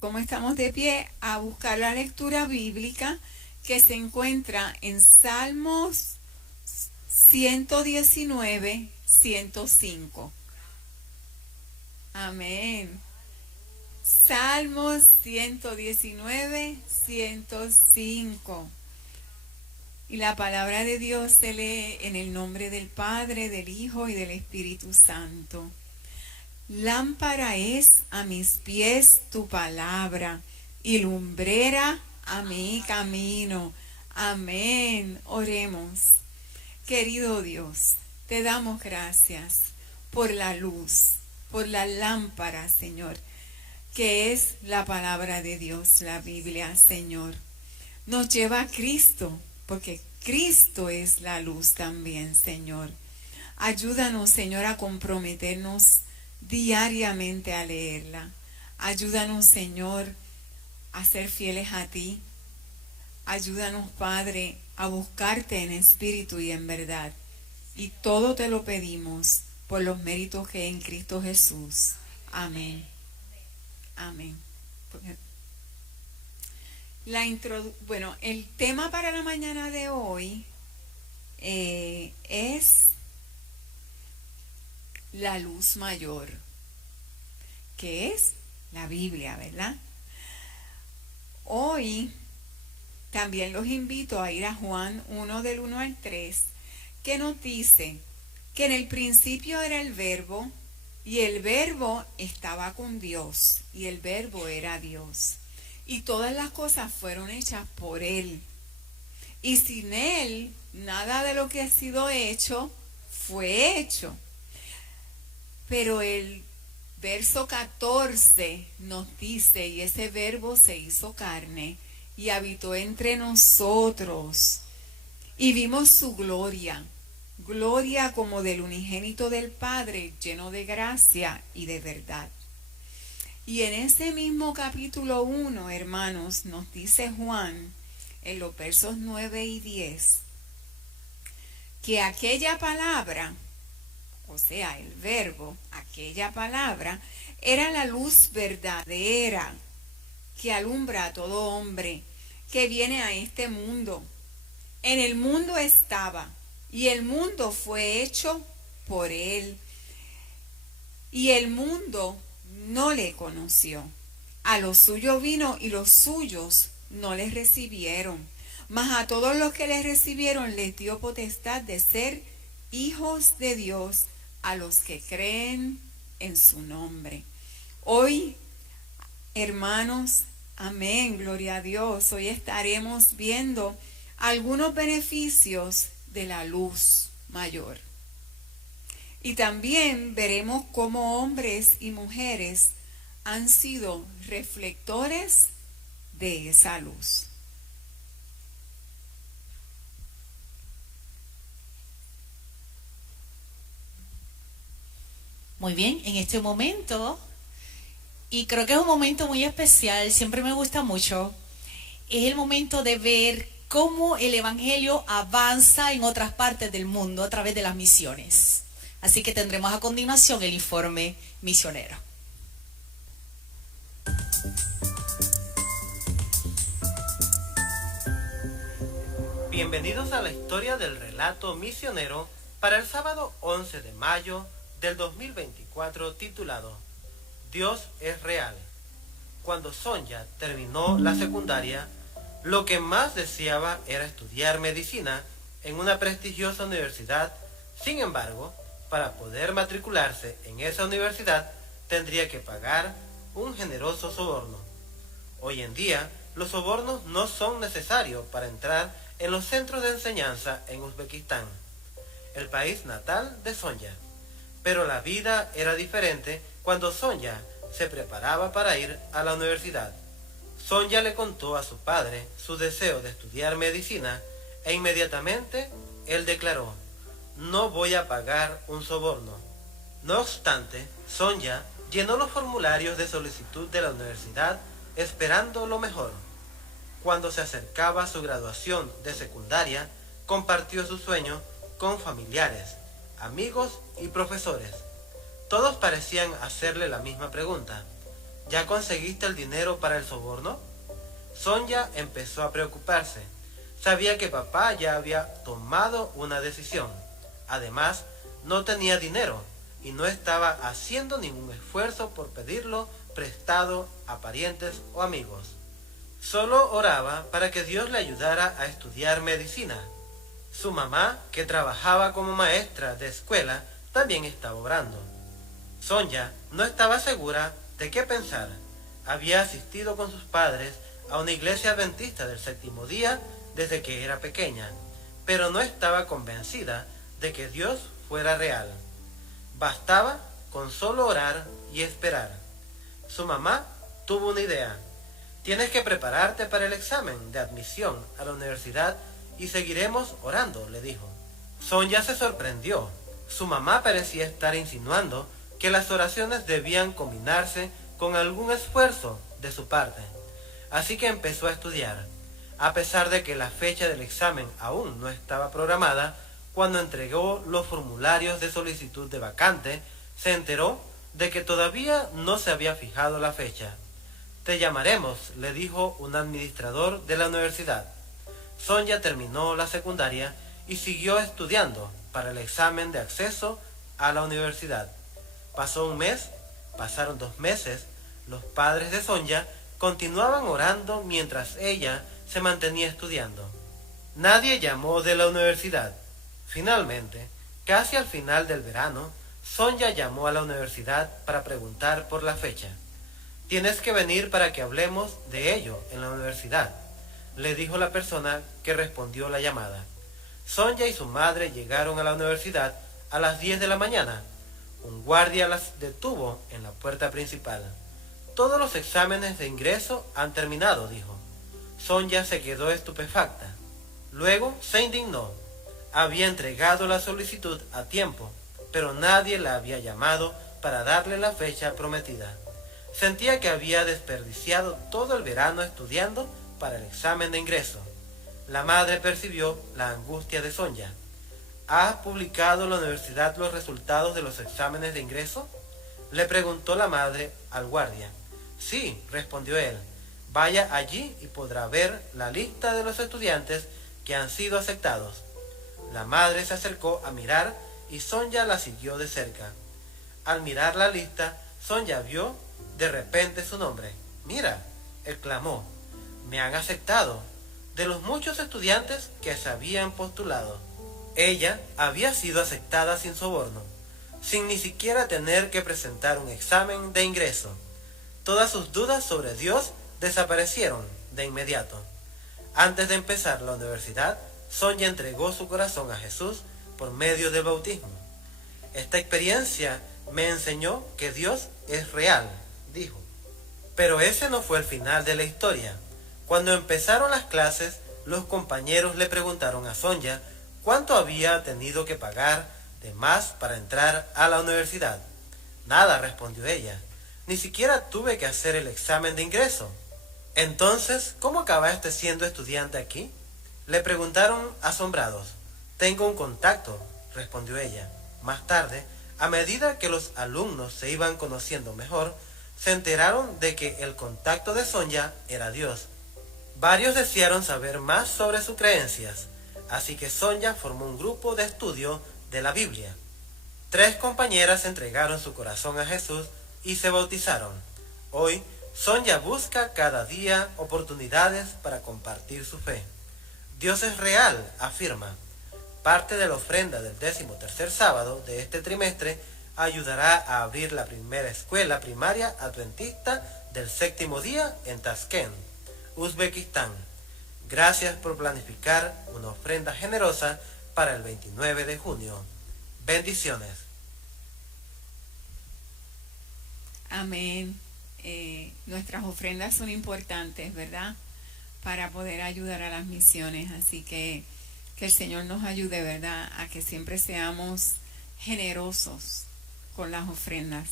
Como estamos de pie a buscar la lectura bíblica que se encuentra en Salmos 119, 105. Amén. Salmos 119, 105. Y la palabra de Dios se lee en el nombre del Padre, del Hijo y del Espíritu Santo. Lámpara es a mis pies tu palabra y lumbrera a mi camino. Amén. Oremos. Querido Dios, te damos gracias por la luz, por la lámpara, Señor, que es la palabra de Dios, la Biblia, Señor. Nos lleva a Cristo, porque Cristo es la luz también, Señor. Ayúdanos, Señor, a comprometernos diariamente a leerla. Ayúdanos, Señor, a ser fieles a ti. Ayúdanos, Padre, a buscarte en espíritu y en verdad. Y todo te lo pedimos por los méritos que hay en Cristo Jesús. Amén. Amén. Bueno, el tema para la mañana de hoy es la luz mayor, que es la Biblia, ¿verdad? Hoy también los invito a ir a Juan 1 del 1 al 3, que nos dice que en el principio era el Verbo, y el Verbo estaba con Dios, y el Verbo era Dios. Y todas las cosas fueron hechas por Él. Y sin Él, nada de lo que ha sido hecho fue hecho. Pero el verso 14 nos dice, y ese Verbo se hizo carne y habitó entre nosotros, y vimos su gloria, gloria como del unigénito del Padre, lleno de gracia y de verdad. Y en ese mismo capítulo 1, hermanos, nos dice Juan, en los versos 9 y 10, que aquella palabra, o sea, el Verbo, aquella palabra, era la luz verdadera que alumbra a todo hombre que viene a este mundo. En el mundo estaba, y el mundo fue hecho por Él, y el mundo no le conoció. A los suyos vino, y los suyos no les recibieron. Mas a todos los que les recibieron les dio potestad de ser hijos de Dios, a los que creen en su nombre. Hoy, hermanos, amén, gloria a Dios, hoy estaremos viendo algunos beneficios de la luz mayor. Y también veremos cómo hombres y mujeres han sido reflectores de esa luz. Muy bien, en este momento, y creo que es un momento muy especial, siempre me gusta mucho, es el momento de ver cómo el Evangelio avanza en otras partes del mundo a través de las misiones. Así que tendremos a continuación el informe misionero. Bienvenidos a la historia del relato misionero para el sábado 11 de mayo del 2024 titulado Dios es real. Cuando Sonia terminó la secundaria, lo que más deseaba era estudiar medicina en una prestigiosa universidad. Sin embargo, para poder matricularse en esa universidad tendría que pagar un generoso soborno. Hoy en día, los sobornos no son necesarios para entrar en los centros de enseñanza en Uzbekistán, el país natal de Sonia. Pero la vida era diferente cuando Sonia se preparaba para ir a la universidad. Sonia le contó a su padre su deseo de estudiar medicina e inmediatamente él declaró: no voy a pagar un soborno. No obstante, Sonia llenó los formularios de solicitud de la universidad esperando lo mejor. Cuando se acercaba su graduación de secundaria, compartió su sueño con familiares, amigos y profesores. Todos parecían hacerle la misma pregunta: ¿Ya conseguiste el dinero para el soborno? Sonia empezó a preocuparse. Sabía que papá ya había tomado una decisión. Además, no tenía dinero y no estaba haciendo ningún esfuerzo por pedirlo prestado a parientes o amigos. Solo oraba para que Dios le ayudara a estudiar medicina. Su mamá, que trabajaba como maestra de escuela, también estaba orando. Sonia no estaba segura de qué pensar. Había asistido con sus padres a una iglesia adventista del séptimo día desde que era pequeña, pero no estaba convencida de que Dios fuera real. Bastaba con solo orar y esperar. Su mamá tuvo una idea. Tienes que prepararte para el examen de admisión a la universidad y seguiremos orando, le dijo. Sonia se sorprendió. Su mamá parecía estar insinuando que las oraciones debían combinarse con algún esfuerzo de su parte. Así que empezó a estudiar. A pesar de que la fecha del examen aún no estaba programada, cuando entregó los formularios de solicitud de vacante, se enteró de que todavía no se había fijado la fecha. Te llamaremos, le dijo un administrador de la universidad. Sonia terminó la secundaria y siguió estudiando para el examen de acceso a la universidad. Pasó un mes, pasaron 2 meses, los padres de Sonia continuaban orando mientras ella se mantenía estudiando. Nadie llamó de la universidad. Finalmente, casi al final del verano, Sonia llamó a la universidad para preguntar por la fecha. Tienes que venir para que hablemos de ello en la universidad, le dijo la persona que respondió la llamada. Sonia y su madre llegaron a la universidad a las 10 de la mañana. Un guardia las detuvo en la puerta principal. Todos los exámenes de ingreso han terminado, dijo. Sonia se quedó estupefacta. Luego se indignó. Había entregado la solicitud a tiempo, pero nadie la había llamado para darle la fecha prometida. Sentía que había desperdiciado todo el verano estudiando para el examen de ingreso. La madre percibió la angustia de Sonia. ¿Ha publicado la universidad los resultados de los exámenes de ingreso?, le preguntó la madre al guardia. Sí, respondió él. Vaya allí y podrá ver la lista de los estudiantes que han sido aceptados. La madre se acercó a mirar y Sonia la siguió de cerca. Al mirar la lista, Sonia vio de repente su nombre. Mira, exclamó, me han aceptado, de los muchos estudiantes que se habían postulado. Ella había sido aceptada sin soborno, sin ni siquiera tener que presentar un examen de ingreso. Todas sus dudas sobre Dios desaparecieron de inmediato. Antes de empezar la universidad, Sonia entregó su corazón a Jesús por medio del bautismo. Esta experiencia me enseñó que Dios es real, dijo. Pero ese no fue el final de la historia. Cuando empezaron las clases, los compañeros le preguntaron a Sonia cuánto había tenido que pagar de más para entrar a la universidad. Nada, respondió ella. Ni siquiera tuve que hacer el examen de ingreso. Entonces, ¿cómo acabaste siendo estudiante aquí?, le preguntaron asombrados. Tengo un contacto, respondió ella. Más tarde, a medida que los alumnos se iban conociendo mejor, se enteraron de que el contacto de Sonia era Dios. Varios desearon saber más sobre sus creencias, así que Sonia formó un grupo de estudio de la Biblia. 3 compañeras entregaron su corazón a Jesús y se bautizaron. Hoy, Sonia busca cada día oportunidades para compartir su fe. Dios es real, afirma. Parte de la ofrenda del 13º sábado de este trimestre ayudará a abrir la primera escuela primaria adventista del 7º día en Tashkent, Uzbekistán. Gracias por planificar una ofrenda generosa para el 29 de junio. Bendiciones. Amén. Nuestras ofrendas son importantes, ¿verdad?, para poder ayudar a las misiones. Así que el Señor nos ayude, ¿verdad?, a que siempre seamos generosos con las ofrendas.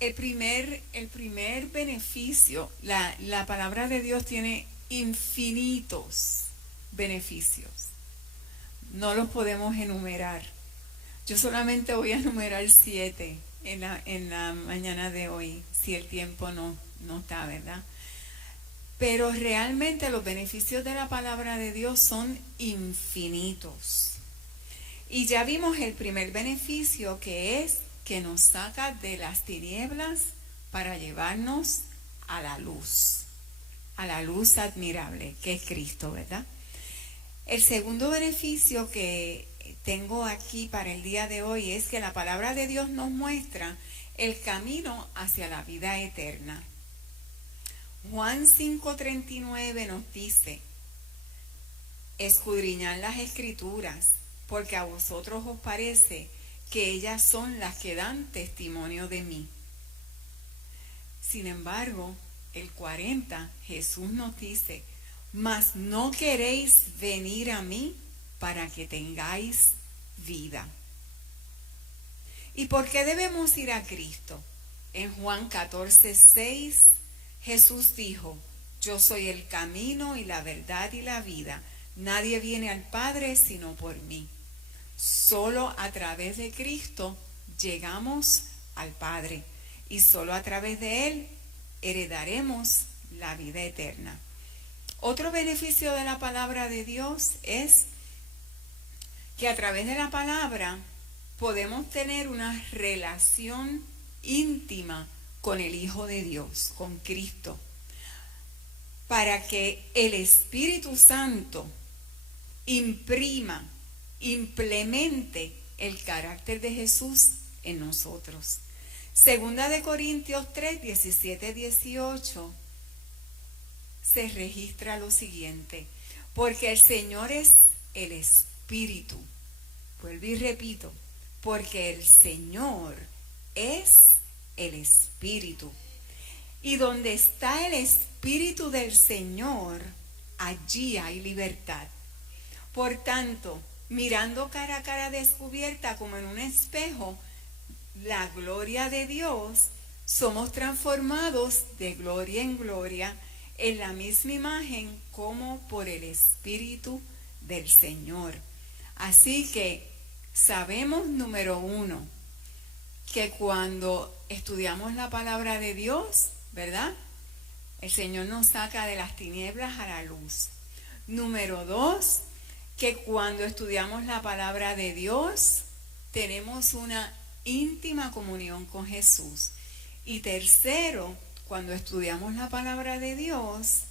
El primer beneficio, la palabra de Dios tiene infinitos beneficios. No los podemos enumerar. Yo solamente voy a enumerar 7. en la mañana de hoy, si el tiempo no está, ¿verdad? Pero realmente los beneficios de la palabra de Dios son infinitos. Y ya vimos el primer beneficio, que es que nos saca de las tinieblas para llevarnos a la luz admirable, que es Cristo, ¿verdad? El segundo beneficio que tengo aquí para el día de hoy es que la palabra de Dios nos muestra el camino hacia la vida eterna. Juan 5:39 nos dice: escudriñad las escrituras, porque a vosotros os parece que ellas son las que dan testimonio de mí. Sin embargo, el 40, Jesús nos dice: mas no queréis venir a mí para que tengáis vida. ¿Y por qué debemos ir a Cristo? En Juan 14:6, Jesús dijo: yo soy el camino y la verdad y la vida. Nadie viene al Padre sino por mí. Solo a través de Cristo llegamos al Padre, y solo a través de Él heredaremos la vida eterna. Otro beneficio de la palabra de Dios es que a través de la palabra podemos tener una relación íntima con el Hijo de Dios, con Cristo, para que el Espíritu Santo implemente el carácter de Jesús en nosotros. Segunda de Corintios 3, 17, 18 se registra lo siguiente: porque el Señor es el Espíritu. Vuelvo y repito: porque el Señor es el Espíritu. Y donde está el Espíritu del Señor, allí hay libertad. Por tanto, mirando cara a cara descubierta como en un espejo la gloria de Dios, somos transformados de gloria en gloria en la misma imagen como por el Espíritu del Señor. Así que sabemos, número uno, que cuando estudiamos la palabra de Dios, ¿verdad?, el Señor nos saca de las tinieblas a la luz. Número dos, que cuando estudiamos la palabra de Dios, tenemos una íntima comunión con Jesús. Y tercero, cuando estudiamos la palabra de Dios,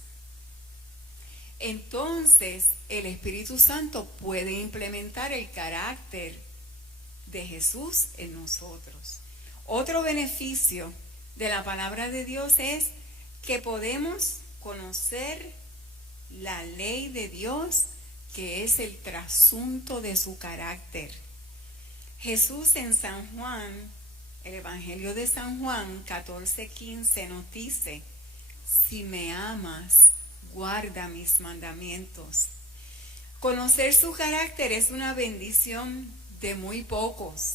entonces el Espíritu Santo puede implementar el carácter de Jesús en nosotros. Otro beneficio de la palabra de Dios es que podemos conocer la ley de Dios, que es el trasunto de su carácter. Jesús en San Juan, el Evangelio de San Juan 14:15 nos dice: si me amas, guarda mis mandamientos. Conocer su carácter es una bendición de muy pocos,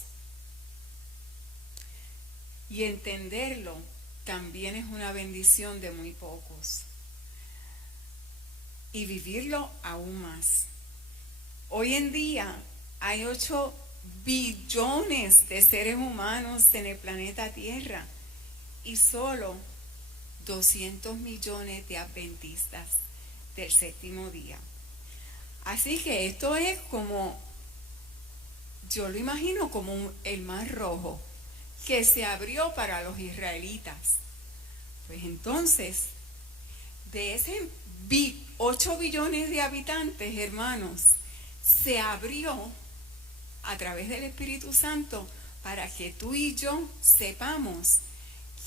y entenderlo también es una bendición de muy pocos, y vivirlo aún más. Hoy en día hay 8 billones de seres humanos en el planeta Tierra y solo 200 millones de adventistas del séptimo día. Así que esto es como, yo lo imagino como el Mar Rojo que se abrió para los israelitas. Pues entonces, de ese 8 billones de habitantes, hermanos, se abrió a través del Espíritu Santo para que tú y yo sepamos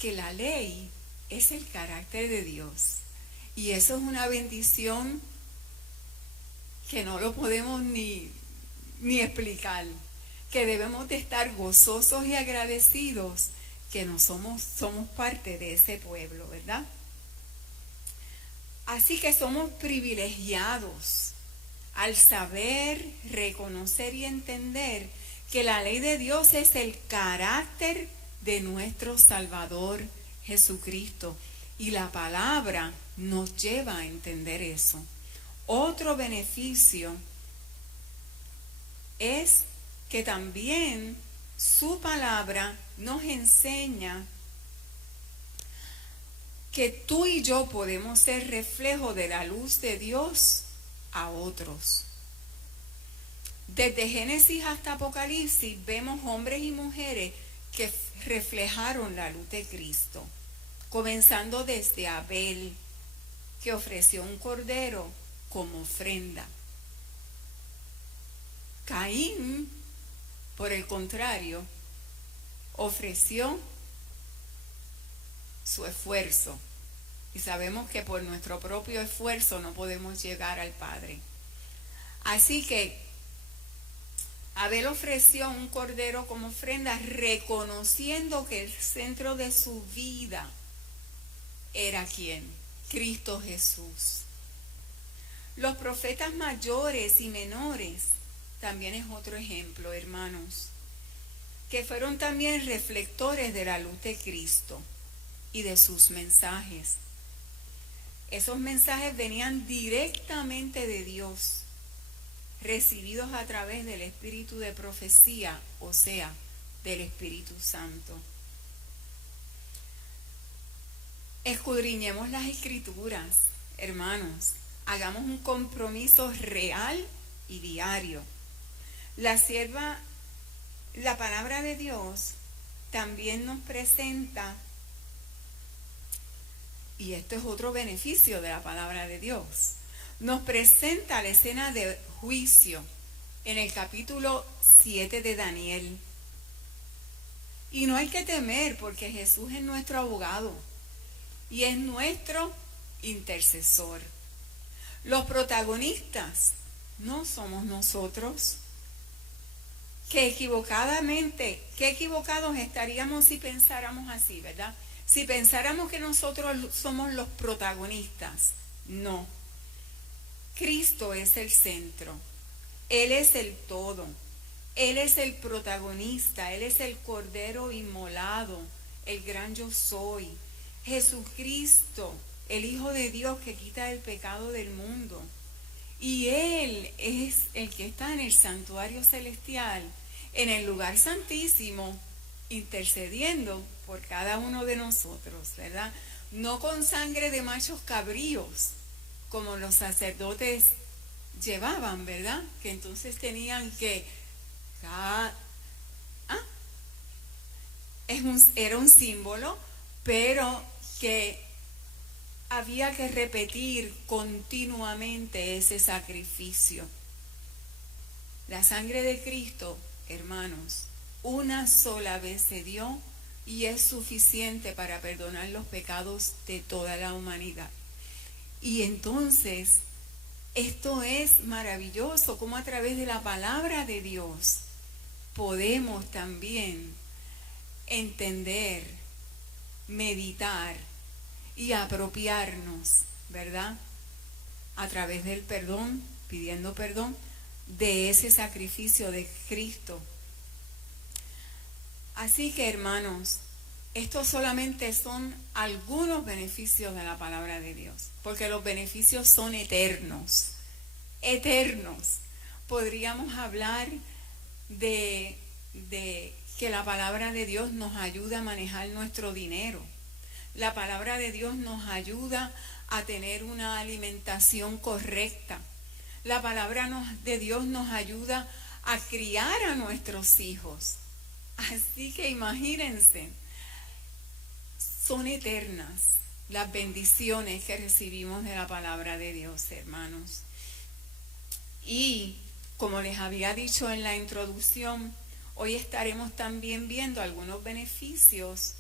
que la ley es el carácter de Dios. Y eso es una bendición que no lo podemos ni explicar, que debemos de estar gozosos y agradecidos que no somos parte de ese pueblo, ¿verdad? Así que somos privilegiados al saber, reconocer y entender que la ley de Dios es el carácter de nuestro Salvador Jesucristo, y la palabra nos lleva a entender eso. Otro beneficio es que también Su palabra nos enseña que tú y yo podemos ser reflejo de la luz de Dios a otros. Desde Génesis hasta Apocalipsis vemos hombres y mujeres que reflejaron la luz de Cristo, comenzando desde Abel, que ofreció un cordero como ofrenda. Caín, por el contrario, ofreció su esfuerzo. Y sabemos que por nuestro propio esfuerzo no podemos llegar al Padre. Así que Abel ofreció un cordero como ofrenda, reconociendo que el centro de su vida era ¿quién? Cristo Jesús. Los profetas mayores y menores también es otro ejemplo, hermanos, que fueron también reflectores de la luz de Cristo y de sus mensajes. Esos mensajes venían directamente de Dios, recibidos a través del espíritu de profecía, o sea, del Espíritu Santo. Escudriñemos las Escrituras, hermanos. Hagamos un compromiso real y diario. La palabra de Dios también nos presenta, y esto es otro beneficio de la palabra de Dios, nos presenta la escena de juicio en el capítulo 7 de Daniel. Y no hay que temer, porque Jesús es nuestro abogado y es nuestro intercesor. Los protagonistas no somos nosotros. Qué equivocados estaríamos si pensáramos así, ¿verdad? Si pensáramos que nosotros somos los protagonistas. No. Cristo es el centro. Él es el todo. Él es el protagonista. Él es el Cordero inmolado, el gran yo soy. Jesucristo, el Hijo de Dios que quita el pecado del mundo. Y Él es el que está en el santuario celestial, en el lugar santísimo, intercediendo por cada uno de nosotros, ¿verdad? No con sangre de machos cabríos, como los sacerdotes llevaban, ¿verdad? Que entonces tenían que... era un símbolo, pero que había que repetir continuamente ese sacrificio. La sangre de Cristo, hermanos, una sola vez se dio y es suficiente para perdonar los pecados de toda la humanidad. Y entonces, esto es maravilloso, como a través de la palabra de Dios podemos también entender, meditar y apropiarnos, ¿verdad? A través del perdón, pidiendo perdón, de ese sacrificio de Cristo. Así que, hermanos, estos solamente son algunos beneficios de la palabra de Dios, porque los beneficios son eternos, eternos. Podríamos hablar de que la palabra de Dios nos ayuda a manejar nuestro dinero. La palabra de Dios nos ayuda a tener una alimentación correcta. La palabra de Dios nos ayuda a criar a nuestros hijos. Así que imagínense, son eternas las bendiciones que recibimos de la palabra de Dios, hermanos. Y como les había dicho en la introducción, hoy estaremos también viendo algunos beneficios,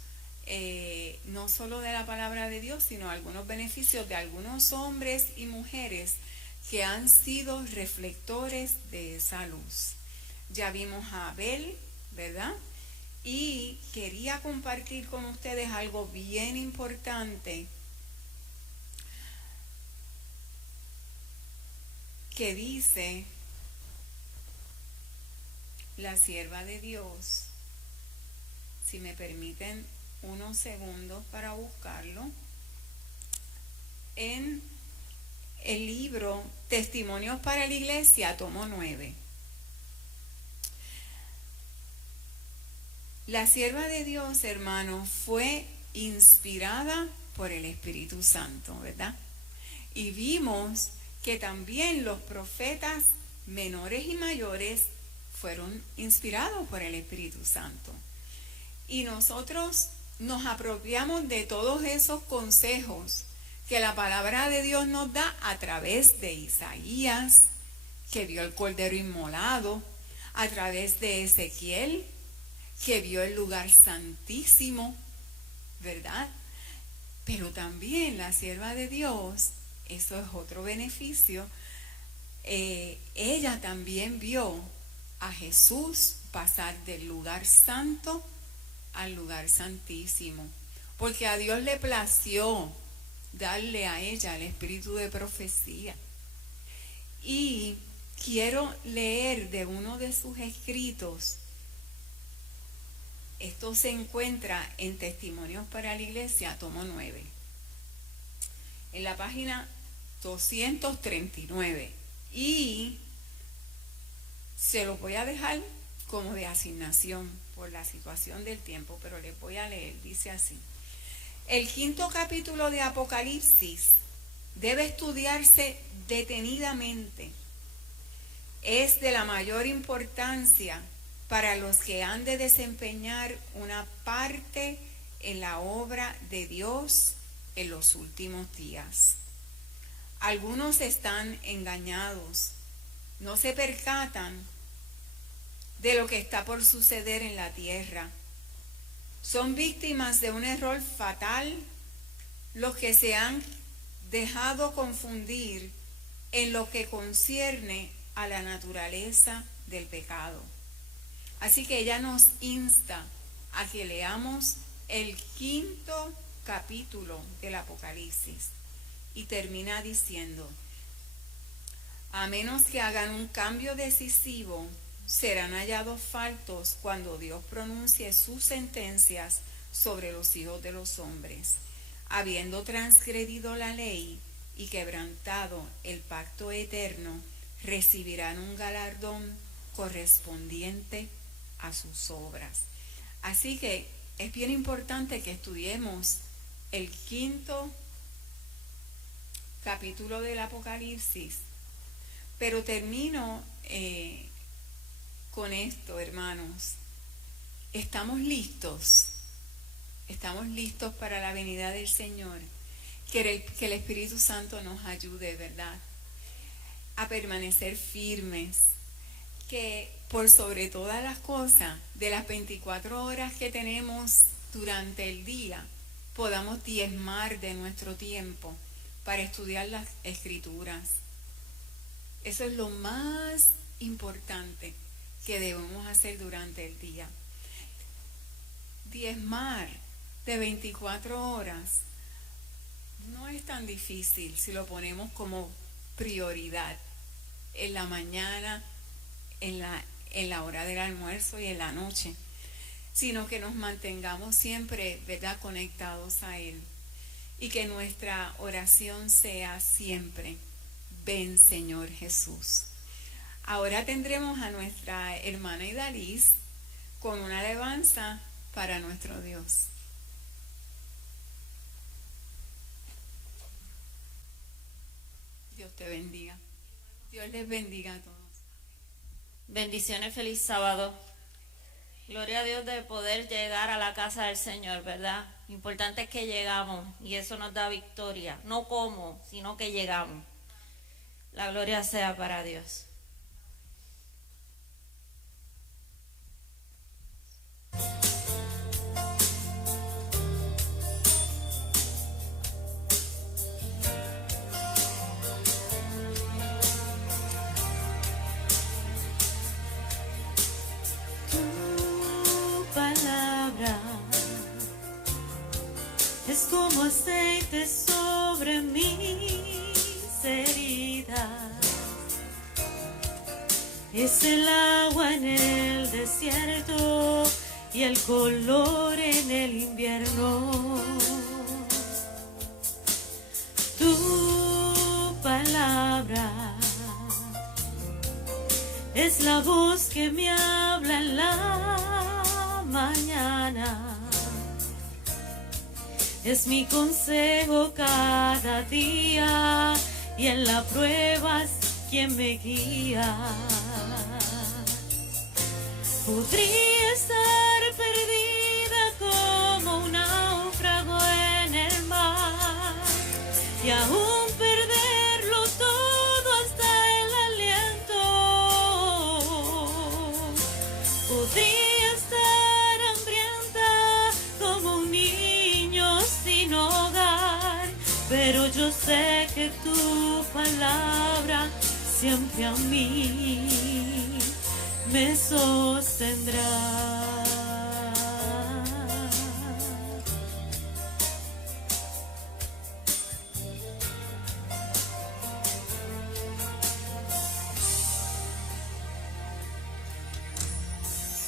no solo de la palabra de Dios, sino algunos beneficios de algunos hombres y mujeres que han sido reflectores de esa luz. Ya vimos a Abel, ¿verdad? Y quería compartir con ustedes algo bien importante que dice la sierva de Dios. Si me permiten unos segundos para buscarlo. En el libro Testimonios para la Iglesia, tomo 9. La sierva de Dios, hermanos, fue inspirada por el Espíritu Santo, ¿verdad? Y vimos que también los profetas menores y mayores fueron inspirados por el Espíritu Santo. Y nosotros nos apropiamos de todos esos consejos que la palabra de Dios nos da a través de Isaías, que vio el cordero inmolado, a través de Ezequiel, que vio el lugar santísimo, ¿verdad? Pero también la sierva de Dios, eso es otro beneficio, ella también vio a Jesús pasar del lugar santo al lugar santísimo, porque a Dios le plació darle a ella el espíritu de profecía. Y quiero leer de uno de sus escritos. Esto se encuentra en Testimonios para la Iglesia, tomo 9, en la página 239. Y se lo voy a dejar como de asignación por la situación del tiempo, pero les voy a leer. Dice así: el 5º capítulo de Apocalipsis debe estudiarse detenidamente. Es de la mayor importancia para los que han de desempeñar una parte en la obra de Dios en los últimos días. Algunos están engañados, no se percatan de lo que está por suceder en la tierra. Son víctimas de un error fatal los que se han dejado confundir en lo que concierne a la naturaleza del pecado. Así que ella nos insta a que leamos el 5º capítulo del Apocalipsis y termina diciendo: a menos que hagan un cambio decisivo, serán hallados faltos cuando Dios pronuncie sus sentencias sobre los hijos de los hombres, habiendo transgredido la ley y quebrantado el pacto eterno, recibirán un galardón correspondiente a sus obras. Así que es bien importante que estudiemos el 5º capítulo del Apocalipsis, pero termino con esto, hermanos. ¿Estamos listos? ¿Estamos listos para la venida del Señor? Que el Espíritu Santo nos ayude, ¿verdad?, a permanecer firmes, que por sobre todas las cosas, de las 24 horas que tenemos durante el día, podamos diezmar de nuestro tiempo para estudiar las Escrituras. Eso es lo más importante que debemos hacer durante el día. Diezmar de 24 horas no es tan difícil si lo ponemos como prioridad en la mañana, en la hora del almuerzo y en la noche, sino que nos mantengamos siempre, ¿verdad?, conectados a Él, y que nuestra oración sea siempre: ven, Señor Jesús. Ahora tendremos a nuestra hermana Idaliz con una alabanza para nuestro Dios. Dios te bendiga. Dios les bendiga a todos. Bendiciones, feliz sábado. Gloria a Dios de poder llegar a la casa del Señor, ¿verdad? Importante es que llegamos y eso nos da victoria. No cómo, sino que llegamos. La gloria sea para Dios. Es como aceite sobre mis heridas, es el agua en el desierto y el color en el invierno. Tu palabra es la voz que me habla en la mañana. sana. Es mi consejo cada día y en la prueba es quien me guía. Podría estar perdida como un náufrago en el mar y aún perderlo todo hasta el aliento. Podría estar hambrienta como un niño sin hogar, pero yo sé que tu palabra siempre a mí me sostendrá.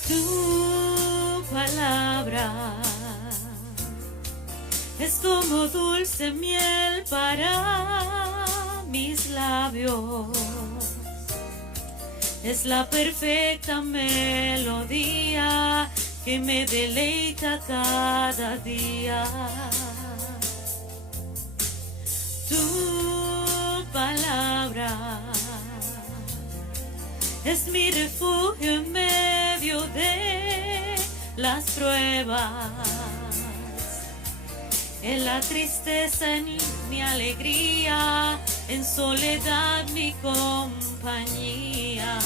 Tu palabra es como dulce miel para mis labios. Es la perfecta melodía que me deleita cada día. Tu palabra es mi refugio en medio de las pruebas. En la tristeza en mi alegría, en soledad mi compañía.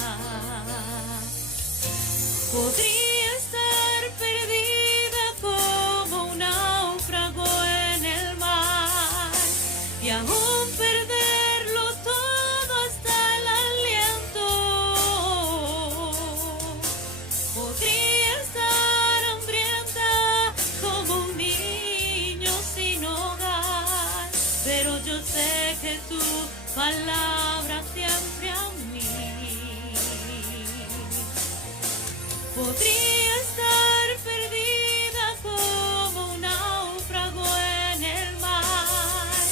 Podría estar perdida como un náufrago en el mar y aún perderlo todo hasta el aliento. Podría estar hambrienta como un niño sin hogar, pero yo sé que tu palabra siempre a mí. Podría estar perdida como un náufrago en el mar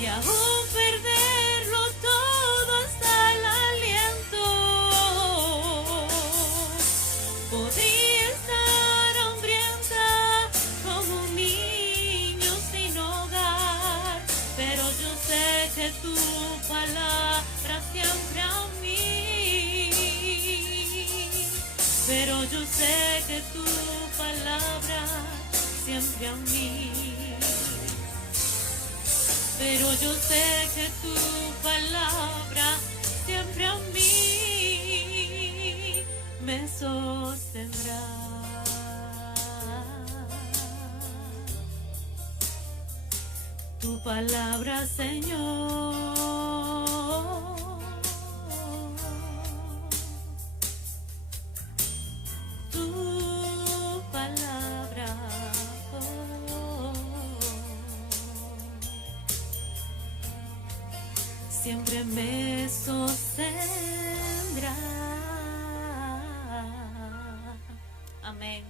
y aún perderlo todo hasta el aliento. Podría estar hambrienta como un niño sin hogar, pero yo sé que tu palabra siempre a mí. Pero yo sé que tu palabra siempre a mí. Pero yo sé que tu palabra siempre a mí me sostendrá. Tu palabra, Señor. Tu palabra, siempre me sostendrá. Amén.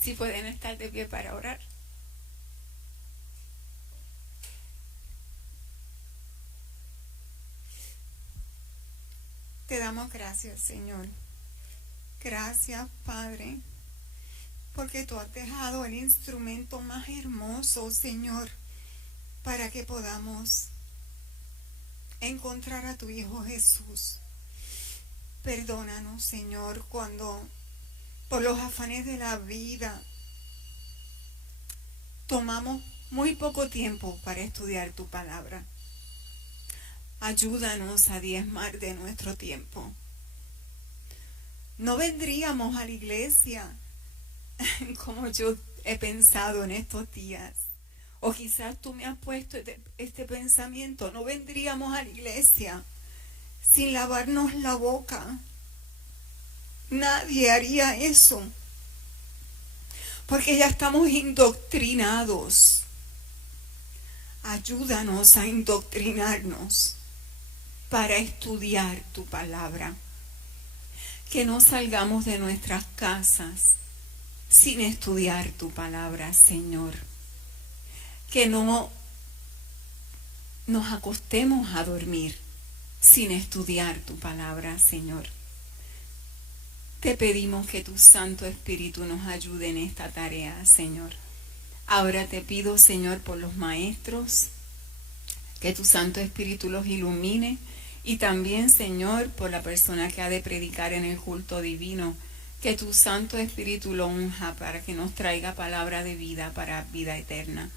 Si pueden estar de pie para orar. Te damos gracias, Señor. Gracias, Padre, porque tú has dejado el instrumento más hermoso, Señor, para que podamos encontrar a tu Hijo Jesús. Perdónanos, Señor, cuando por los afanes de la vida tomamos muy poco tiempo para estudiar tu palabra. Ayúdanos a diezmar de nuestro tiempo. No vendríamos a la iglesia como yo he pensado en estos días. O quizás tú me has puesto este pensamiento. No vendríamos a la iglesia sin lavarnos la boca. Nadie haría eso. Porque ya estamos indoctrinados. Ayúdanos a indoctrinarnos para estudiar tu palabra. Que no salgamos de nuestras casas sin estudiar tu palabra, Señor. que no nos acostemos a dormir sin estudiar tu palabra, Señor. Te pedimos que tu Santo Espíritu nos ayude en esta tarea, Señor. Ahora te pido, Señor, por los maestros, que tu Santo Espíritu los ilumine, y también, Señor, por la persona que ha de predicar en el culto divino, que tu Santo Espíritu lo unja para que nos traiga palabra de vida para vida eterna.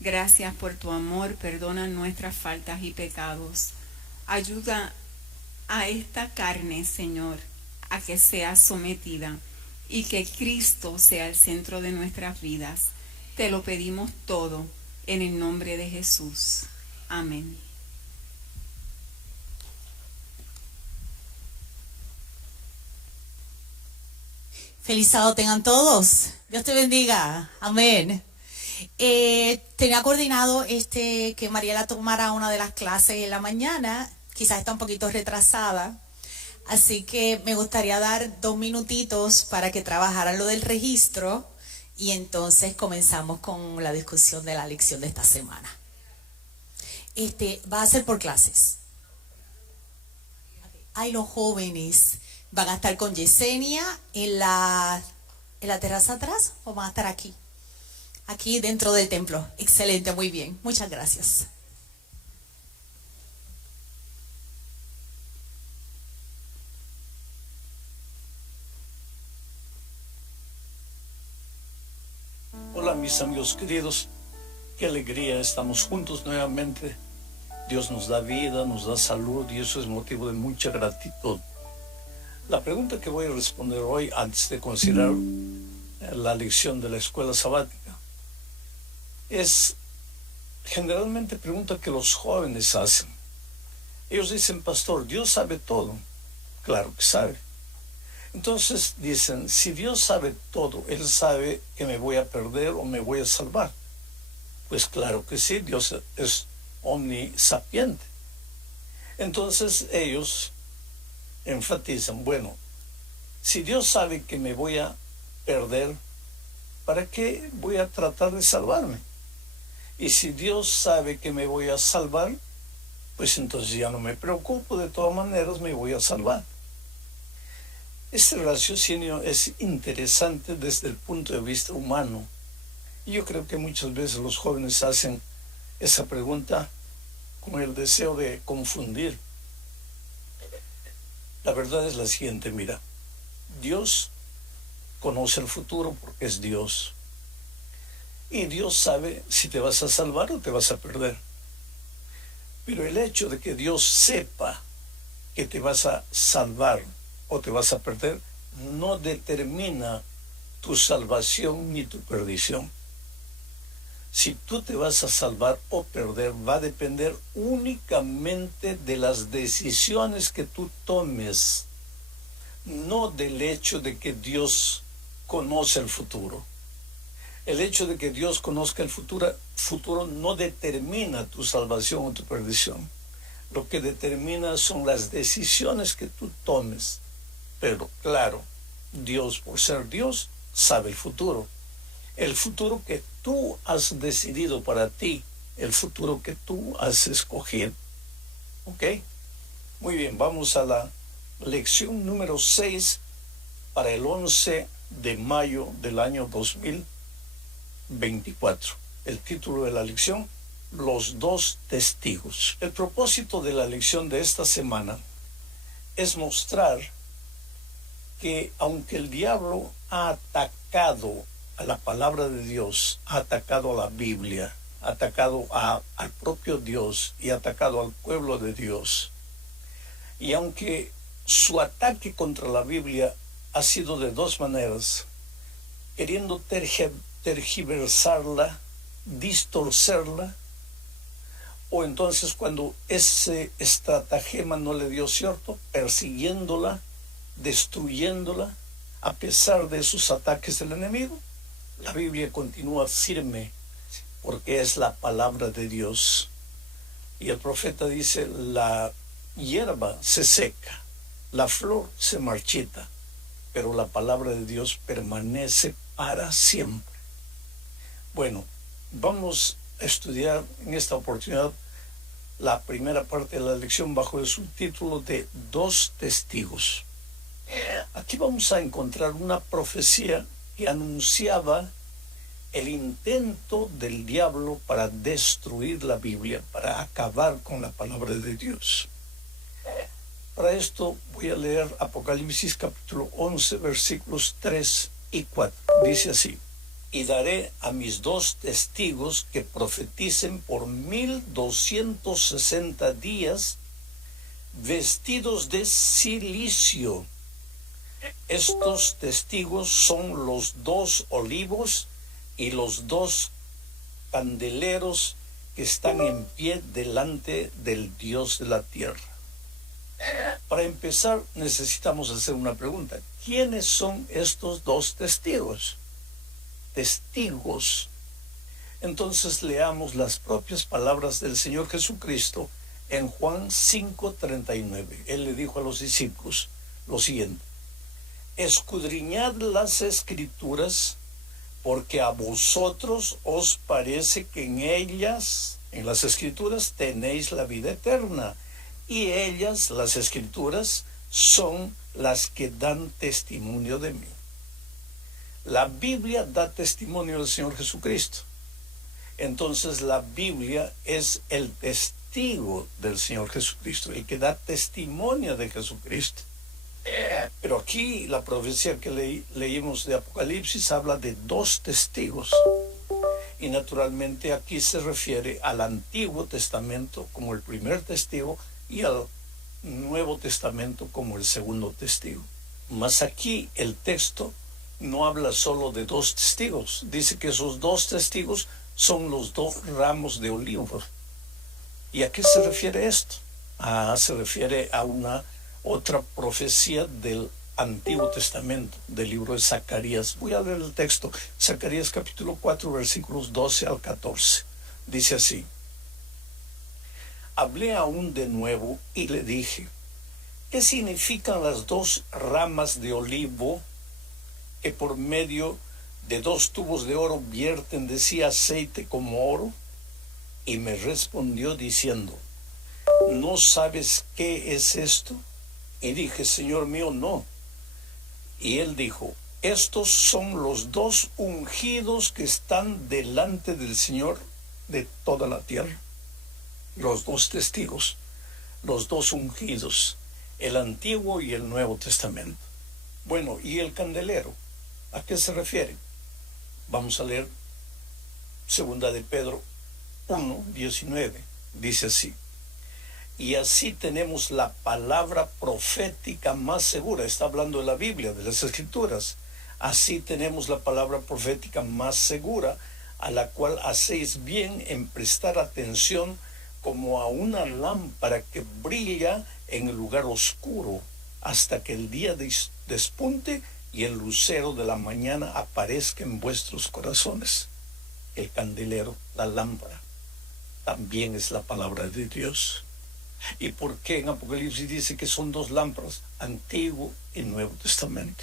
Gracias por tu amor, perdona nuestras faltas y pecados. Ayuda a esta carne, Señor, a que sea sometida y que Cristo sea el centro de nuestras vidas. Te lo pedimos todo en el nombre de Jesús. Amén. Feliz sábado tengan todos. Dios te bendiga. Amén. Tenía coordinado que Mariela tomara una de las clases en la mañana. Quizás está un poquito retrasada. Así que me gustaría dar 2 minutitos para que trabajaran lo del registro. Y entonces comenzamos con la discusión de la lección de esta semana. Va a ser por clases. Ay, los jóvenes van a estar con Yesenia en la terraza atrás, o van a estar aquí. Aquí dentro del templo. Excelente, muy bien. Muchas gracias. Hola mis amigos queridos, qué alegría, estamos juntos nuevamente. Dios nos da vida, nos da salud y eso es motivo de mucha gratitud. La pregunta que voy a responder hoy, antes de considerar la lección de la escuela sabática, es generalmente pregunta que los jóvenes hacen. Ellos dicen, pastor, ¿Dios sabe todo? Claro que sabe. Entonces dicen, si Dios sabe todo, Él sabe que me voy a perder o me voy a salvar. Pues claro que sí, Dios es omnisapiente. Entonces ellos enfatizan, bueno, si Dios sabe que me voy a perder, ¿para qué voy a tratar de salvarme? Y si Dios sabe que me voy a salvar, pues entonces ya no me preocupo, de todas maneras me voy a salvar. Este raciocinio es interesante desde el punto de vista humano. Y yo creo que muchas veces los jóvenes hacen esa pregunta con el deseo de confundir. La verdad es la siguiente, mira, Dios conoce el futuro porque es Dios. Y Dios sabe si te vas a salvar o te vas a perder. Pero el hecho de que Dios sepa que te vas a salvar o te vas a perder no determina tu salvación ni tu perdición. Si tú te vas a salvar o perder va a depender únicamente de las decisiones que tú tomes, no del hecho de que Dios conoce el futuro. El hecho de que Dios conozca el futuro no determina tu salvación o tu perdición. Lo que determina son las decisiones que tú tomes. Pero claro, Dios, por ser Dios, sabe el futuro. El futuro que tú has decidido para ti, el futuro que tú has escogido. ¿Ok? Muy bien, vamos a la lección número 6 para el 11 de mayo del año 2024. El título de la lección, Los dos testigos. El propósito de la lección de esta semana es mostrar que aunque el diablo ha atacado a la palabra de Dios, ha atacado a la Biblia, ha atacado al propio Dios y ha atacado al pueblo de Dios, y aunque su ataque contra la Biblia ha sido de dos maneras, queriendo tergiversarla, distorcerla, o entonces cuando ese estratagema no le dio cierto, persiguiéndola, destruyéndola, a pesar de esos ataques del enemigo, la Biblia continúa firme porque es la palabra de Dios. Y el profeta dice, la hierba se seca, la flor se marchita, pero la palabra de Dios permanece para siempre. Bueno, vamos a estudiar en esta oportunidad la primera parte de la lección bajo el subtítulo de Dos testigos. Aquí vamos a encontrar una profecía que anunciaba el intento del diablo para destruir la Biblia, para acabar con la palabra de Dios. Para esto voy a leer Apocalipsis capítulo 11, versículos 3 y 4. Dice así: y daré a mis dos testigos que profeticen por 1260 días, vestidos de cilicio. Estos testigos son los dos olivos y los dos candeleros que están en pie delante del Dios de la tierra. Para empezar, necesitamos hacer una pregunta. ¿Quiénes son estos dos testigos? Testigos. Entonces leamos las propias palabras del Señor Jesucristo en Juan 5:39. Él le dijo a los discípulos lo siguiente: escudriñad las Escrituras, porque a vosotros os parece que en ellas, en las Escrituras, tenéis la vida eterna, y ellas, las Escrituras, son las que dan testimonio de mí. La Biblia da testimonio del Señor Jesucristo. Entonces la Biblia es el testigo del Señor Jesucristo, el que da testimonio de Jesucristo. Pero aquí la profecía que leímos de Apocalipsis habla de dos testigos. Y naturalmente aquí se refiere al Antiguo Testamento como el primer testigo y al Nuevo Testamento como el segundo testigo. Mas aquí el texto no habla solo de dos testigos. Dice que esos dos testigos son los dos ramos de olivos. ¿Y a qué se refiere esto? Se refiere a una otra profecía del Antiguo Testamento, del libro de Zacarías. Voy a leer el texto. Zacarías capítulo 4, versículos 12 al 14. Dice así: hablé aún de nuevo y le dije: ¿qué significan las dos ramas de olivo que por medio de dos tubos de oro vierten de sí aceite como oro? Y me respondió diciendo: ¿no sabes qué es esto? Y dije: Señor mío, no. Y él dijo: estos son los dos ungidos que están delante del Señor de toda la tierra. Los dos testigos, los dos ungidos, el Antiguo y el Nuevo Testamento. Bueno, ¿y el candelero? ¿A qué se refiere? Vamos a leer 2 de Pedro 1:19. Dice así: y así tenemos la palabra profética más segura. Está hablando de la Biblia, de las Escrituras. Así tenemos la palabra profética más segura, a la cual hacéis bien en prestar atención, como a una lámpara que brilla en el lugar oscuro, hasta que el día despunte y el lucero de la mañana aparezca en vuestros corazones. El candelero, la lámpara, también es la palabra de Dios. ¿Y por qué en Apocalipsis dice que son dos lámparas, Antiguo y Nuevo Testamento?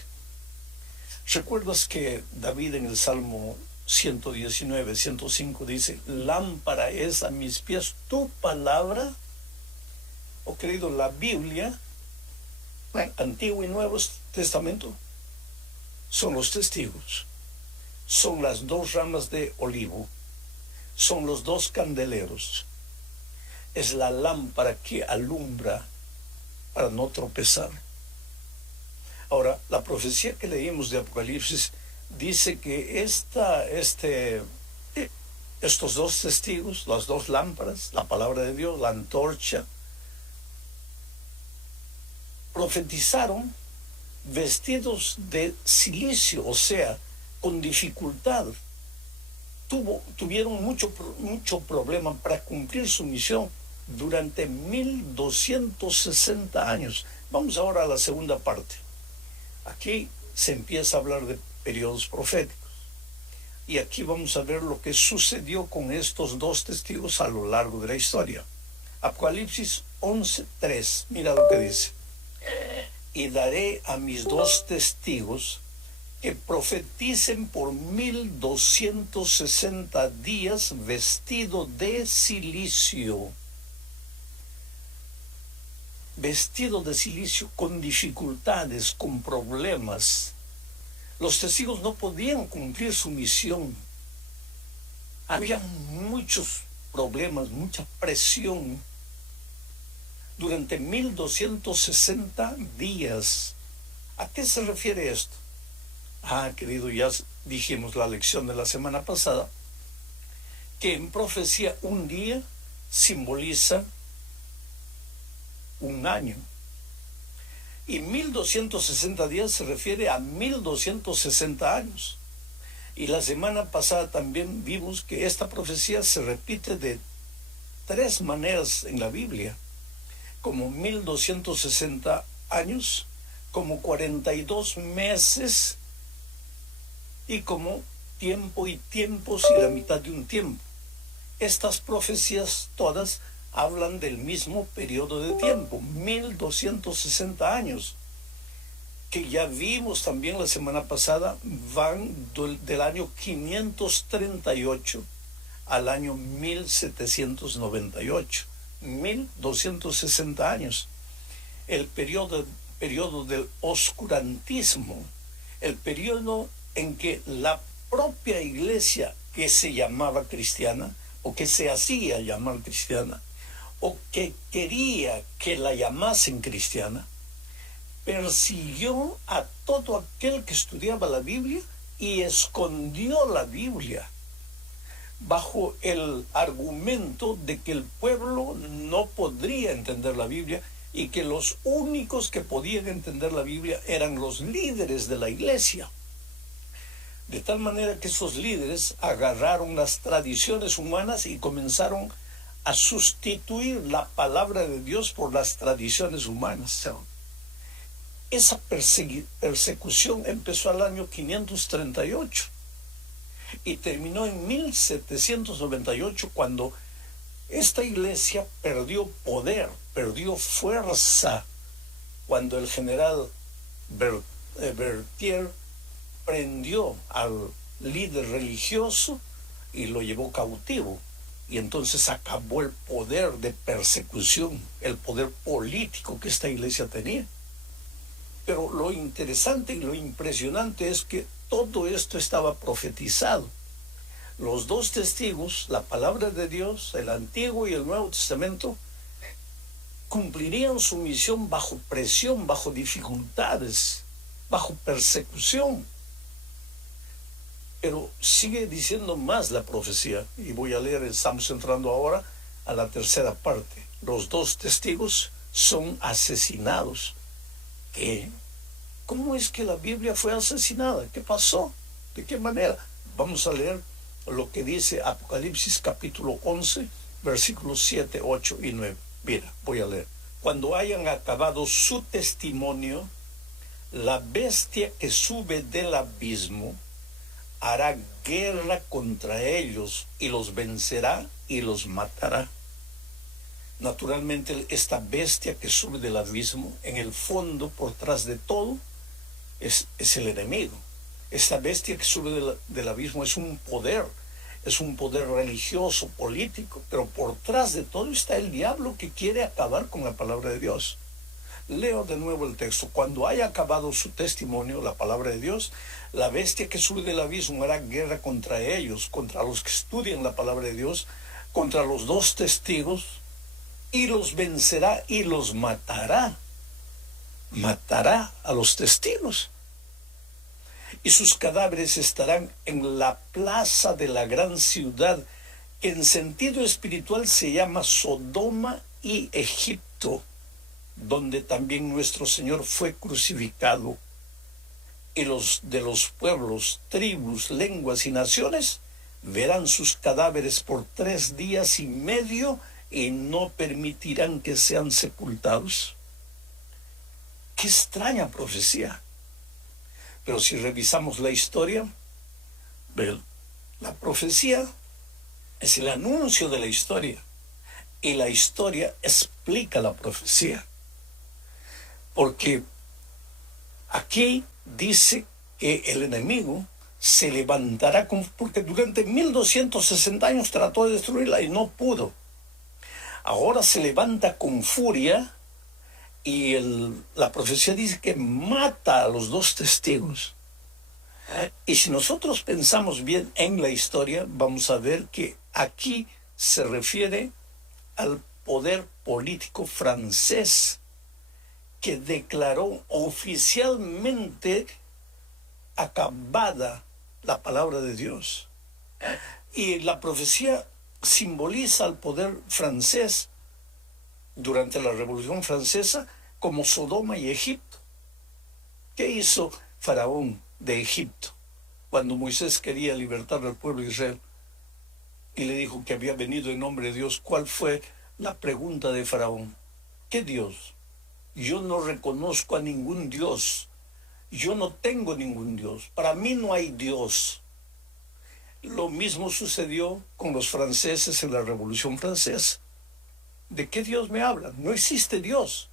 ¿Recuerdas que David en el Salmo 119, 105 dice: lámpara es a mis pies tu palabra? Oh querido, la Biblia, Antiguo y Nuevo Testamento, son los testigos, son las dos ramas de olivo, son los dos candeleros, es la lámpara que alumbra para no tropezar. Ahora, la profecía que leímos de Apocalipsis dice que estos dos testigos, las dos lámparas, la palabra de Dios, la antorcha, profetizaron vestidos de cilicio, o sea, con dificultad. Tuvieron mucho problema para cumplir su misión durante 1260 años. Vamos ahora a la segunda parte. Aquí se empieza a hablar de periodos proféticos. Y aquí vamos a ver lo que sucedió con estos dos testigos a lo largo de la historia. Apocalipsis 11:3. Mira lo que dice: y daré a mis dos testigos que profeticen por 1260 días vestido de silicio. Vestido de silicio, con dificultades, con problemas. Los testigos no podían cumplir su misión. Había muchos problemas, mucha presión. Durante 1260 días. ¿A qué se refiere esto? Querido, ya dijimos la lección de la semana pasada, que en profecía un día simboliza un año. Y 1260 días se refiere a 1260 años. Y la semana pasada también vimos que esta profecía se repite de 3 maneras en la Biblia, como 1260 años, como 42 meses y como tiempo y tiempos y la mitad de un tiempo. Estas profecías todas hablan del mismo periodo de tiempo, 1260 años, que ya vimos también la semana pasada, van del año 538 al año 1798, 1260 años. El periodo del oscurantismo, el periodo en que la propia iglesia que se llamaba cristiana, o que se hacía llamar cristiana, o que quería que la llamasen cristiana, persiguió a todo aquel que estudiaba la Biblia y escondió la Biblia bajo el argumento de que el pueblo no podría entender la Biblia y que los únicos que podían entender la Biblia eran los líderes de la iglesia. De tal manera que esos líderes agarraron las tradiciones humanas y comenzaron a sustituir la palabra de Dios por las tradiciones humanas. Esa persecución empezó al año 538 y terminó en 1798, cuando esta iglesia perdió poder, perdió fuerza, cuando el general Berthier prendió al líder religioso y lo llevó cautivo. Y entonces acabó el poder de persecución, el poder político que esta iglesia tenía. Pero lo interesante y lo impresionante es que todo esto estaba profetizado. Los 2 testigos, la palabra de Dios, el Antiguo y el Nuevo Testamento, cumplirían su misión bajo presión, bajo dificultades, bajo persecución. Pero sigue diciendo más la profecía, y voy a leer, estamos entrando ahora a la tercera parte. Los 2 testigos son asesinados. ¿Cómo es que la Biblia fue asesinada? ¿Qué pasó? ¿De qué manera? Vamos a leer lo que dice Apocalipsis capítulo 11, versículos 7, 8 y 9. Mira, voy a leer. Cuando hayan acabado su testimonio, la bestia que sube del abismo hará guerra contra ellos y los vencerá y los matará. Naturalmente, esta bestia que sube del abismo, en el fondo, por tras de todo, es el enemigo. Esta bestia que sube del abismo es un poder religioso, político, pero por tras de todo está el diablo, que quiere acabar con la palabra de Dios. Leo de nuevo el texto. Cuando haya acabado su testimonio, la palabra de Dios, la bestia que sube del abismo hará guerra contra ellos, contra los que estudian la palabra de Dios, contra los 2 testigos, y los vencerá y los matará. Matará a los testigos. Y sus cadáveres estarán en la plaza de la gran ciudad, que en sentido espiritual se llama Sodoma y Egipto, donde también nuestro Señor fue crucificado. Y los de los pueblos, tribus, lenguas y naciones verán sus cadáveres por 3 días y medio y no permitirán que sean sepultados. Qué extraña profecía. Pero si revisamos la historia, la profecía es el anuncio de la historia, y la historia explica la profecía. Porque aquí dice que el enemigo se levantará, porque durante 1260 años trató de destruirla y no pudo. Ahora se levanta con furia y la profecía dice que mata a los dos testigos. Y si nosotros pensamos bien en la historia, vamos a ver que aquí se refiere al poder político francés, que declaró oficialmente acabada la palabra de Dios. Y la profecía simboliza al poder francés durante la Revolución Francesa como Sodoma y Egipto. ¿Qué hizo Faraón de Egipto cuando Moisés quería libertar al pueblo de Israel y le dijo que había venido en nombre de Dios? ¿Cuál fue la pregunta de Faraón? ¿Qué Dios? Yo no reconozco a ningún Dios. Yo no tengo ningún Dios. Para mí no hay Dios. Lo mismo sucedió con los franceses en la Revolución Francesa. ¿De qué Dios me hablan? No existe Dios.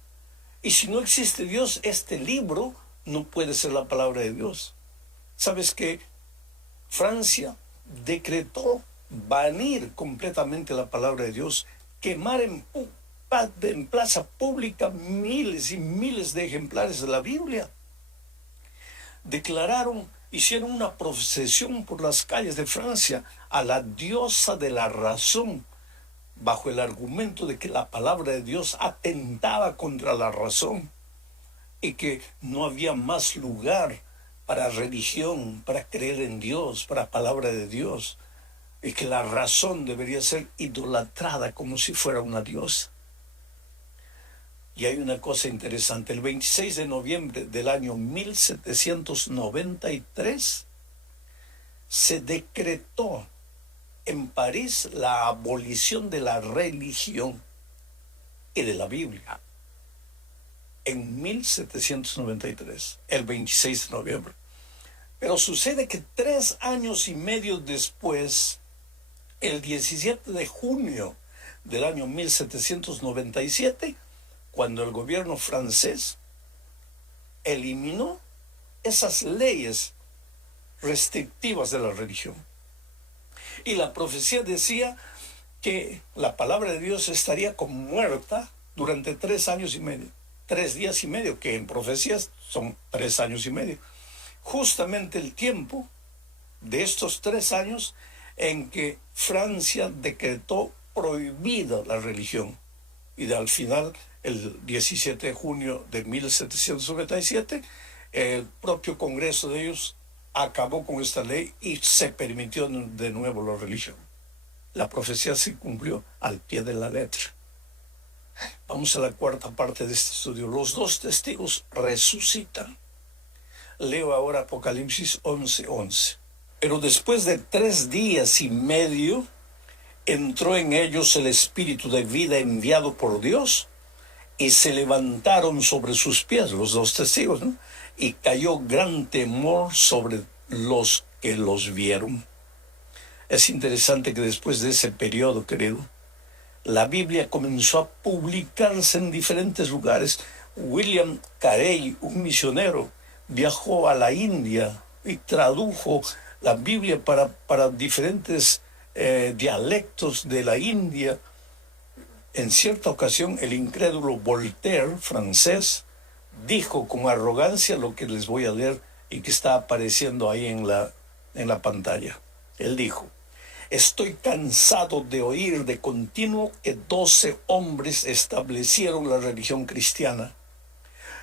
Y si no existe Dios, este libro no puede ser la palabra de Dios. ¿Sabes qué? Francia decretó banir completamente la palabra de Dios, quemar en plaza pública miles y miles de ejemplares de la Biblia. Hicieron una procesión por las calles de Francia a la diosa de la razón, bajo el argumento de que la palabra de Dios atentaba contra la razón y que no había más lugar para religión, para creer en Dios, para palabra de Dios, y que la razón debería ser idolatrada como si fuera una diosa. Y hay una cosa interesante: el 26 de noviembre del año 1793 se decretó en París la abolición de la religión y de la Biblia. En 1793, el 26 de noviembre. Pero sucede que 3 años y medio después, el 17 de junio del año 1797, cuando el gobierno francés eliminó esas leyes restrictivas de la religión. Y la profecía decía que la palabra de Dios estaría como muerta durante 3 años y medio. 3 días y medio, que en profecías son 3 años y medio. Justamente el tiempo de estos 3 años en que Francia decretó prohibida la religión. Y al final, el 17 de junio de 1797, el propio Congreso de ellos acabó con esta ley y se permitió de nuevo la religión. La profecía se cumplió al pie de la letra. Vamos a la cuarta parte de este estudio. Los dos testigos resucitan. Leo ahora Apocalipsis 11:11. Pero después de 3 días y medio, entró en ellos el espíritu de vida enviado por Dios, y se levantaron sobre sus pies los dos testigos, ¿no? Y cayó gran temor sobre los que los vieron. Es interesante que después de ese periodo, querido, la Biblia comenzó a publicarse en diferentes lugares. William Carey, un misionero, viajó a la India y tradujo la Biblia para diferentes dialectos de la India. En cierta ocasión, el incrédulo Voltaire, francés, dijo con arrogancia lo que les voy a leer y que está apareciendo ahí en la pantalla. Él dijo: estoy cansado de oír de continuo que 12 hombres establecieron la religión cristiana.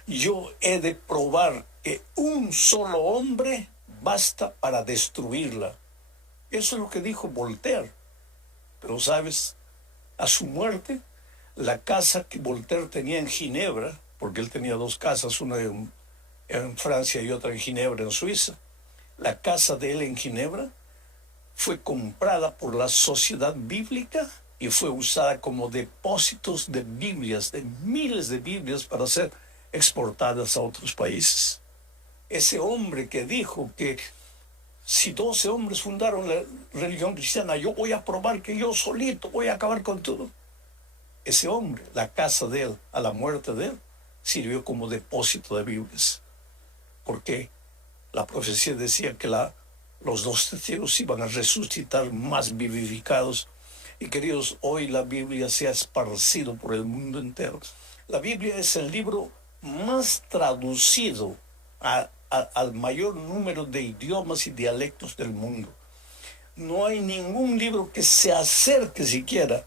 Yo he de probar que un solo hombre basta para destruirla. Eso es lo que dijo Voltaire. Pero sabes, a su muerte, la casa que Voltaire tenía en Ginebra, porque él tenía 2 casas, una en Francia y otra en Ginebra, en Suiza, la casa de él en Ginebra fue comprada por la Sociedad Bíblica y fue usada como depósitos de Biblias, de miles de Biblias, para ser exportadas a otros países. Ese hombre que dijo que si 12 hombres fundaron la religión cristiana, yo voy a probar que yo solito voy a acabar con todo. Ese hombre, la casa de él, a la muerte de él, sirvió como depósito de Biblias. ¿Por qué? La profecía decía que los dos testigos iban a resucitar más vivificados. Y queridos, hoy la Biblia se ha esparcido por el mundo entero. La Biblia es el libro más traducido al mayor número de idiomas y dialectos del mundo. No hay ningún libro que se acerque siquiera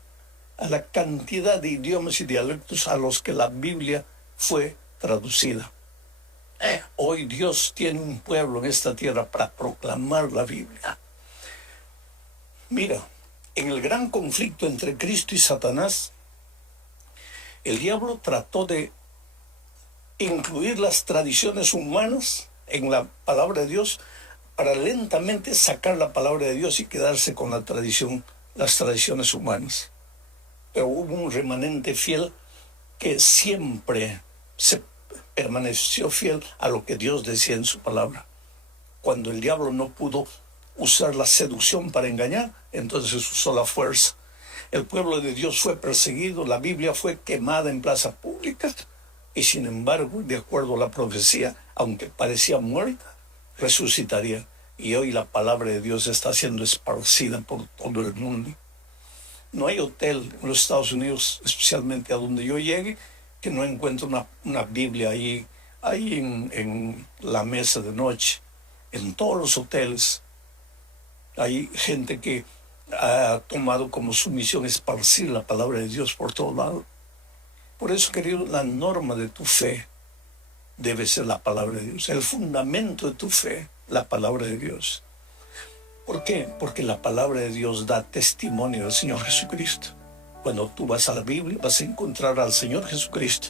a la cantidad de idiomas y dialectos a los que la Biblia fue traducida. Hoy Dios tiene un pueblo en esta tierra para proclamar la Biblia. Mira, en el gran conflicto entre Cristo y Satanás, el diablo trató de incluir las tradiciones humanas en la palabra de Dios para lentamente sacar la palabra de Dios y quedarse con las tradiciones humanas. Pero hubo un remanente fiel que siempre se permaneció fiel a lo que Dios decía en su palabra. Cuando el diablo no pudo usar la seducción para engañar, entonces usó la fuerza. El pueblo de Dios fue perseguido, la Biblia fue quemada en plazas públicas, y sin embargo, de acuerdo a la profecía, aunque parecía muerta, resucitaría. Y hoy la palabra de Dios está siendo esparcida por todo el mundo. No hay hotel en los Estados Unidos, especialmente a donde yo llegue, que no encuentre una Biblia ahí en la mesa de noche. En todos los hoteles hay gente que ha tomado como su misión esparcir la palabra de Dios por todo lado. Por eso, querido, la norma de tu fe debe ser la palabra de Dios. El fundamento de tu fe, la palabra de Dios. ¿Por qué? Porque la palabra de Dios da testimonio del Señor Jesucristo. Cuando tú vas a la Biblia, vas a encontrar al Señor Jesucristo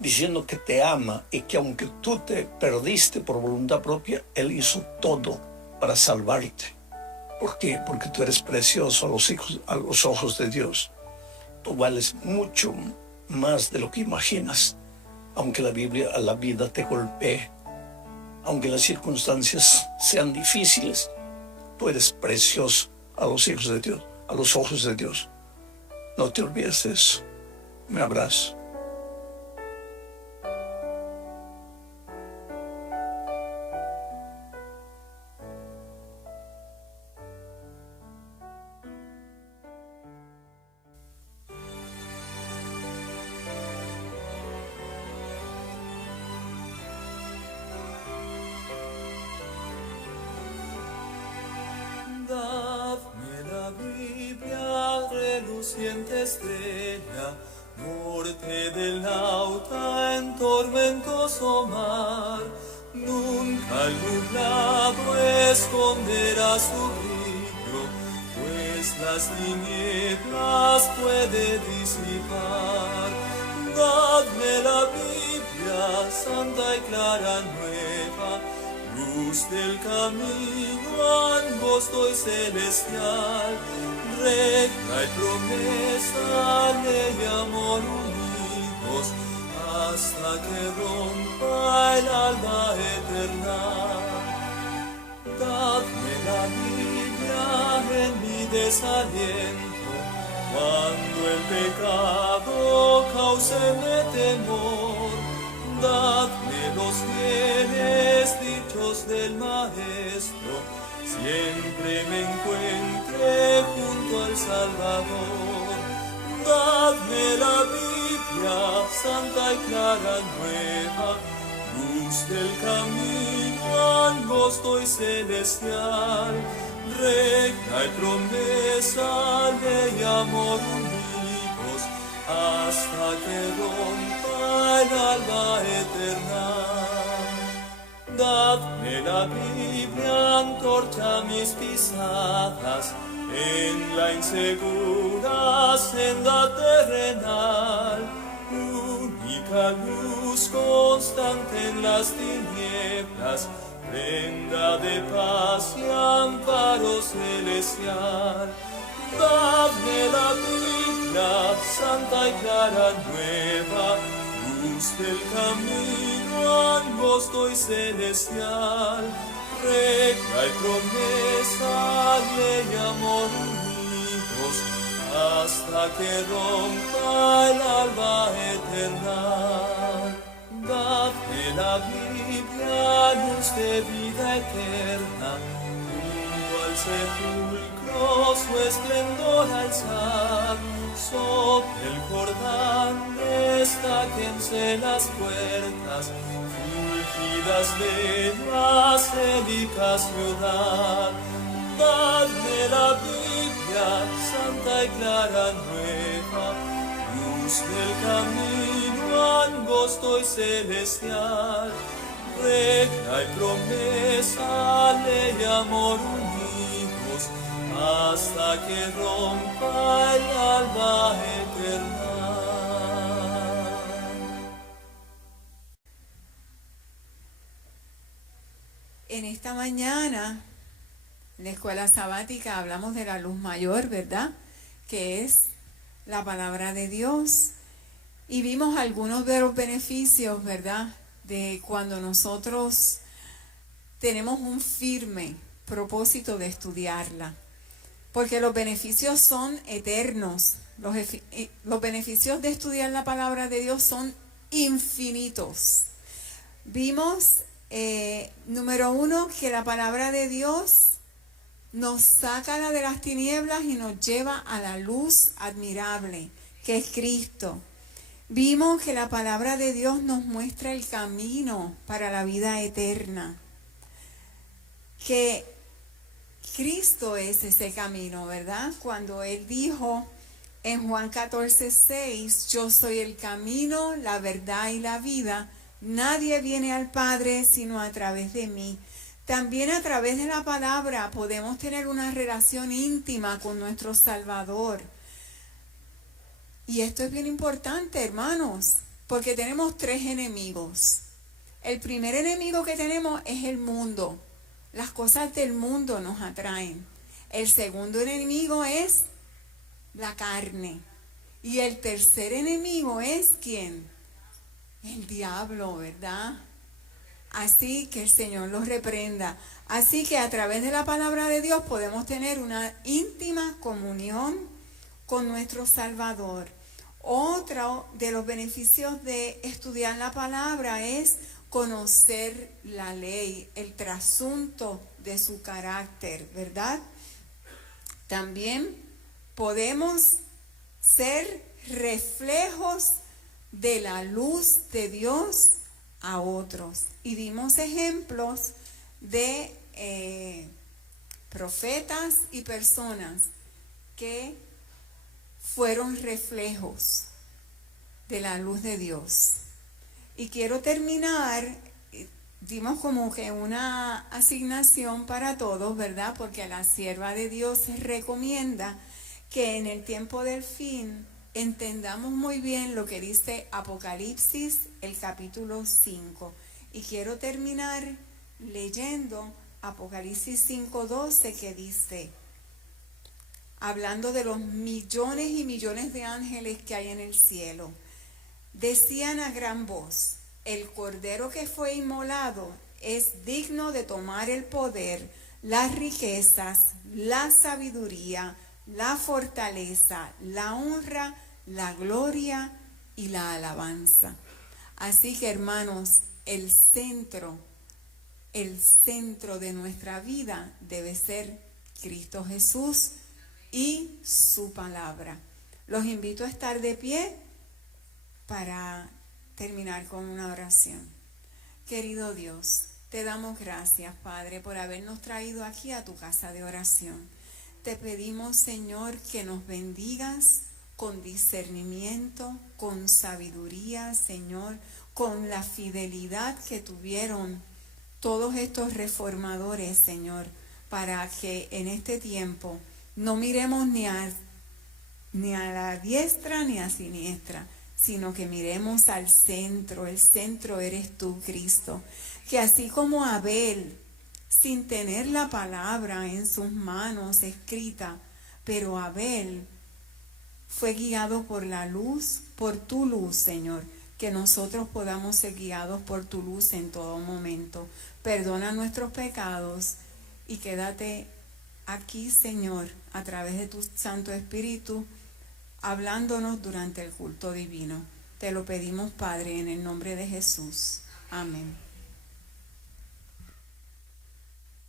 diciendo que te ama y que aunque tú te perdiste por voluntad propia, Él hizo todo para salvarte. ¿Por qué? Porque tú eres precioso a los ojos de Dios. Tú vales mucho más de lo que imaginas. Aunque la vida te golpee, aunque las circunstancias sean difíciles, tú eres precioso a los hijos de Dios, a los ojos de Dios. No te olvides de eso. Me abrazo. Dadme la Biblia, reluciente estrella, norte del nauta en tormentoso mar. Nunca el nublado esconderá su brillo, pues las tinieblas puede disipar. Dadme la Biblia, santa y clara nueva, luz del camino angosto y celestial, recta y promesa, ley y amor unidos, hasta que rompa el alba eterna. Dadme la Biblia en mi desaliento, cuando el pecado cáuseme temor. Dadme los bienes dichos del Maestro, siempre me encuentre junto al Salvador. Dadme la Biblia, santa y clara nueva, luz del camino angosto y celestial, recta y promesa, ley y amor unidos, hasta que rompa el alba eterna. Dadme la Biblia, antorcha mis pisadas en la insegura senda terrenal, única luz constante en las tinieblas, prenda de paz y amparo celestial. Dadme la Biblia, santa y clara nueva, luz del camino angosto y celestial, recta y promesa, ley y amor unidos, hasta que rompa el alba eterna. de la Biblia, luz de vida eterna, junto al sepulcro su esplendor alzar, sobre el Jordán destáquense las puertas, fulgidas de la célica ciudad. Dadme la Biblia, santa y clara nueva, luz del camino angosto y celestial, regla y promesa, ley y amor unidos, hasta que rompa el alba eterna. En esta mañana, en la escuela sabática, hablamos de la luz mayor, ¿verdad? Que es la palabra de Dios. Y vimos algunos de los beneficios, ¿verdad? De cuando nosotros tenemos un firme propósito de estudiarla. Porque los beneficios son eternos. Los beneficios de estudiar la palabra de Dios son infinitos. Vimos, número 1, que la palabra de Dios nos saca de las tinieblas y nos lleva a la luz admirable, que es Cristo. Vimos que la palabra de Dios nos muestra el camino para la vida eterna, que Cristo es ese camino, ¿verdad? Cuando Él dijo en Juan 14:6, yo soy el camino, la verdad y la vida, nadie viene al Padre sino a través de mí. También a través de la palabra podemos tener una relación íntima con nuestro Salvador. Y esto es bien importante, hermanos, porque tenemos 3 enemigos. El primer enemigo que tenemos es el mundo. Las cosas del mundo nos atraen. El segundo enemigo es la carne. Y el tercer enemigo es ¿quién? El diablo, ¿verdad? Así que el Señor los reprenda. Así que a través de la palabra de Dios podemos tener una íntima comunión con nuestro Salvador. Otro de los beneficios de estudiar la palabra es conocer la ley, el trasunto de su carácter, ¿verdad? También podemos ser reflejos de la luz de Dios a otros. Y dimos ejemplos de profetas y personas que fueron reflejos de la luz de Dios. Y quiero terminar, dimos como que una asignación para todos, ¿verdad? Porque la sierva de Dios recomienda que en el tiempo del fin entendamos muy bien lo que dice Apocalipsis, el capítulo 5. Y quiero terminar leyendo Apocalipsis 5:12, que dice, hablando de los millones y millones de ángeles que hay en el cielo, decían a gran voz, el cordero que fue inmolado es digno de tomar el poder, las riquezas, la sabiduría, la fortaleza, la honra, la gloria y la alabanza. Así que, hermanos, el centro de nuestra vida debe ser Cristo Jesús y su palabra. Los invito a estar de pie para terminar con una oración. Querido Dios, te damos gracias, Padre, por habernos traído aquí a tu casa de oración. Te pedimos, Señor, que nos bendigas con discernimiento, con sabiduría, Señor, con la fidelidad que tuvieron todos estos reformadores, Señor, para que en este tiempo no miremos ni a la diestra ni a siniestra, sino que miremos al centro. El centro eres tú, Cristo. Que así como Abel, sin tener la palabra en sus manos escrita, pero Abel fue guiado por la luz, por tu luz, Señor, que nosotros podamos ser guiados por tu luz en todo momento. Perdona nuestros pecados y quédate aquí, Señor, a través de tu Santo Espíritu, hablándonos durante el culto divino. Te lo pedimos, Padre, en el nombre de Jesús. Amén.